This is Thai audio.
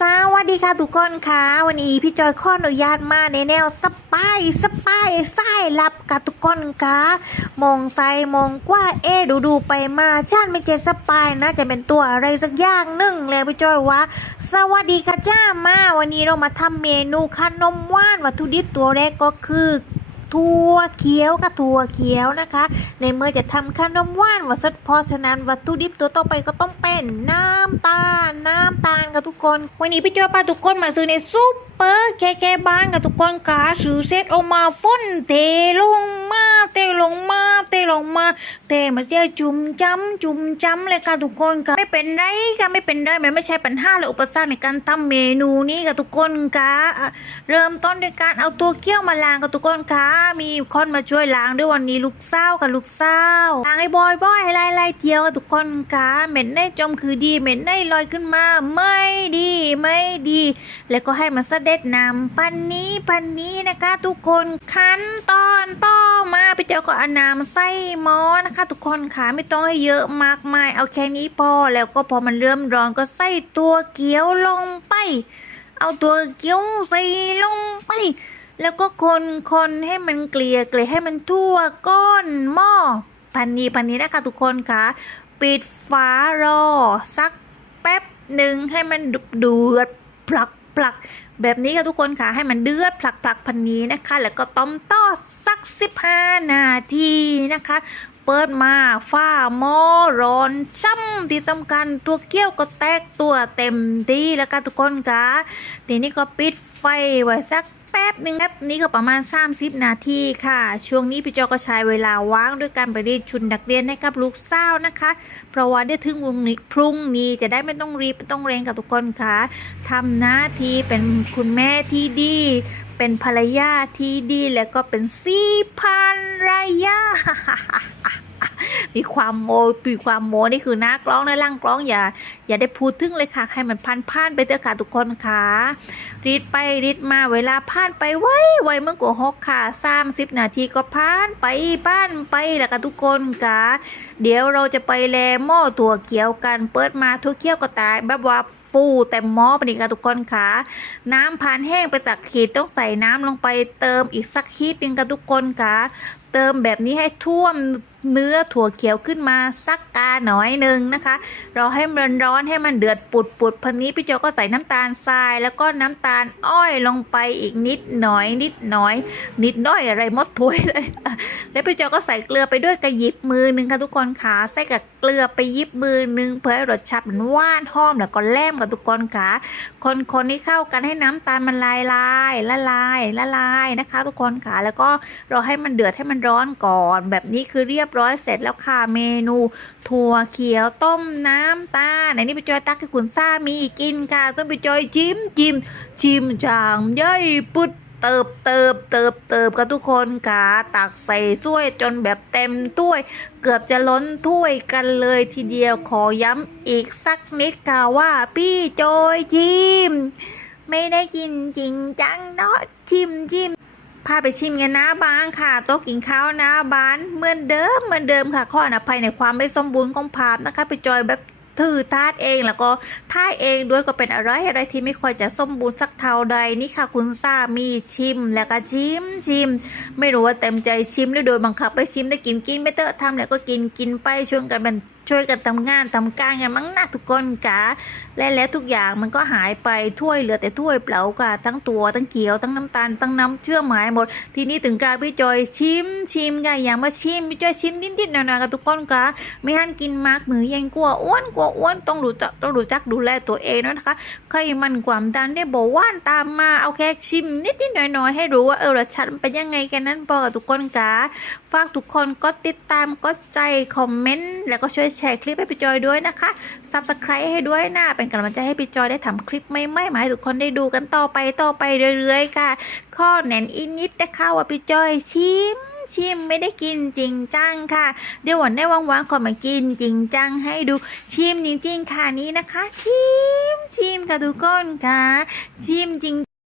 สวัสดีค่ะทุกคนค่ะ วันนี้พี่จอยขออนุญาตมาในแนวสปายสปายสายลับกับทุกคนค่ะมองซ้ายมองกว่าเอดูดูไปมาชาติไม่เจ็ดสปายนะจะเป็นตัวอะไรสักอย่างหนึ่งเลยพี่จอยว่าสวัสดีค่ะจ้ามา วันนี้เรามาทำเมนูขนมหว่านวัตถุดิบตัวแรกก็คือ ถั่วเขียวกับถั่วเขียวนะคะ ในเมื่อจะทำขนมหว่านวัสดเพราะฉะนั้นวัตถุดิบตัวต่อไปก็ต้องเป็นน้ำตาล น้ำตาลกับทุกคน วันนี้พี่จ้อยพาทุกคนมาซื้อในซุปเปอร์แค่แค่บ้านกับทุกคนขาซื้อเซตออกมาฝนเทลงมาเทลงมา ลงมาเทมาเจียวจุ่มจ้ำจุ่มจ้ำเลยค่ะทุกคนค่ะไม่เป็นไรค่ะไม่เป็นไรมันไม่ใช่ปัญหาและอุปสรรคในการทำเมนูนี้กับทุกคนค่ะเริ่มต้นด้วยการเอาตัวเกี้ยวมาล้างกับทุกคนค่ะมีคนมาช่วยล้างด้วยวันนี้ลูกเศร้ากับลูกเศร้าล้างให้บ่อยบอยให้ไล่ไล่เที่ยวกับทุกคนค่ะเหม็นได้จมคือดีเหม็นได้ลอยขึ้นมาไม่ดีไม่ดี แล้วก็ให้มันเสด็จน้ำปันนี้ปันนี้นะคะทุกคนขั้นตอนต่อมาพี่เจ้าก็อน้ำใสหมอนะคะ ทุกคนค่ะไม่ต้องให้เยอะมากมาย เอาแค่นี้พอแล้วก็พอมันเริ่มร้อนก็ใส่ตัวเกี๊ยวลงไป เอาตัวเกี๊ยวใส่ลงไป แล้วก็คนคนให้มันเกลี่ยเกลี่ยให้มันทั่วก้นหม้อพันนี้พันนี้นะคะทุกคนค่ะ ปิดฝารอสักแป๊บหนึ่งให้มันดุเดือดพลักพลัก แบบนี้ค่ะทุกคนค่ะให้มันเดือดพลักพลักพันนี้นะคะ แล้วก็ต้มต่อสัก 15 นาทีนะคะ เปิดมาฝ้าหม้อร้อนช่ำที่สำคัญตัวเกี้ยวก็แตกตัวเต็มที่แล้วค่ะทุกคนค่ะทีนี้ก็ปิดไฟไว้สัก ป๊บหนึ่งแป๊บนี้ก็ประมาณ 30 นาทีค่ะ ช่วงนี้พี่จอก็ใช้เวลาว่างด้วยการไปเรียนชุดนักเรียนให้กับลูกสาวนะคะ เพราะว่าได้ถึงวันนี้พรุ่งนี้จะได้ไม่ต้องรีบไม่ต้องเร่งกับทุกคนค่ะทำหน้าที่เป็นคุณแม่ที่ดี เป็นภรรยาที่ดีแล้วก็เป็นสีภรรยา มีความโมมีความโมนี่คือหน้ากล้องในะล่างกล้องอย่าอย่าได้พูดถึงเลยค่ะ ให้มันพันผ่านไปเถอะค่ะทุกคนค่ะรีดไปรีดมาเวลาผ่านไปไวไวเมื่อกว่าหกค่ะสามสิบนาทีก็ผ่านไปผ่านไปแล้วค่ะทุกคนค่ะเดี๋ยวเราจะไปแลหม้อถั่วเขียวกันเปิดมาถั่วเขียวก็ตายแบบว่าฟูเต็มหม้อไปนี่ค่ะทุกคนค่ะน้ำผ่านแห้งไปสักขีดต้องใส่น้ำลงไปเติมอีกสักขีดหนึงค่ะทุกคนค่ะเติมแบบนี้ให้ท่วมเนื้อถั่วเขียวขึ้นมาสักกาหน่อยหนึ่งนะคะ เราให้มันร้อนให้มันเดือดปุดปุดๆพันนี้พี่โจก็ใส่น้ำตาลทราย แล้วก็น้ำตาลอ้อยลงไปอีกนิดหน่อย นิดหน่อย นิดน้อยอะไรมดถ้วยเลย แล้วพี่โจก็ใส่เกลือไปด้วยกระยิบมือหนึ่งค่ะทุกคนค่ะใส่กับเกลือไปยิบมือหนึ่งเพื่อให้รสชาติมันหวานหอมแล้วก็แล่มกับทุกคนค่ะคนคนให้เข้ากันให้น้ำตาลมันลายลายละลายละลายนะคะ ทุกคนค่ะแล้วก็เราให้มันเดือดให้มันร้อนก่อน แบบนี้คือเรียบร้อยเสร็จแล้วค่ะเมนูถั่วเขียวต้มน้ำตาไหนนี่พี่จอยตักให้คุณซ่ามีกินค่ะต้องพี่จอยจิ้มจิ้มชิมจางย่อยปุดเติบเติบเติบเติบกับทุกคนค่ะตักใส่ถ้วยจนแบบเต็มถ้วย เกือบจะล้นถ้วยกันเลยทีเดียวขอย้ำอีกสักนิดค่ะว่าพี่จอยชิม ไม่ได้กินจริงจังเนาะชิมชิม พาไปชิมกันนะบ้างค่ะโต๊ะกินข้าวนะบ้านเหมือนเดิมเหมือนเดิมค่ะข้ออภัยในความไม่สมบูรณ์ของภาพนะคะ ไปจอยแบบถือทาดเองแล้วก็ท่าเองด้วยก็เป็นอะไรอะไรที่ไม่ค่อยจะสมบูรณ์สักเท่าใดนี่ค่ะ คุณซามีชิมแล้วก็ชิมชิม ไม่รู้ว่าเต็มใจชิมหรือโดยบังคับไปชิมได้กินกินไม่เตอะทำแล้วก็กินกินไปช่วยกันเป็น ช่วยกันทำงานทำการกันมั้งนะทุกคนกะและแล้วทุกอย่างมันก็หายไปถ้วยเหลือแต่ถ้วยเปล่าค่ะทั้งตัวทั้งเกี๊ยวทั้งน้ำตาลทั้งน้ำเชื่อมหมายหมด ทีนี้ถึงกลายพี่จอยชิมชิมค่ะอย่างมาชิมพี่จอยชิมนิดๆหน่อยๆกับทุกคนค่ะไม่หันกินมากมือเยังกลัวอ้วนกลัวอ้วนต้องรู้จักต้องรู้จักดูแลตัวเองนะคะใครมันความดันได้บอกว่านตามมาเอาแค่ชิมนิดๆหน่อยๆให้รู้ว่าเออรสชาติมันเป็นยังไงกันนั้นพอกับทุกคนค่ะฝากทุกคนก็ติดตามก็ใจคอมเมนต์แล้วก็ช่วยแชร์คลิปให้พี่จอยด้วยนะคะซับสไครต์ให้ด้วยนะเป็นกำลังใจให้พี่จอยได้ทำคลิปไม่ไม่ๆมาให้ทุกคนได้ดูกันต่อไปต่อไปเรื่อยๆค่ะ ข้อแหนนอีกนิดนะคะว่าพี่จอยชิมชิมไม่ได้กินจริงจังค่ะ เดี๋ยววันได้ว่างๆขอมากินจริงจังให้ดูชิมจริงๆค่ะนี้นะคะ ชิมชิมค่ะทุกคนค่ะ ชิมจริง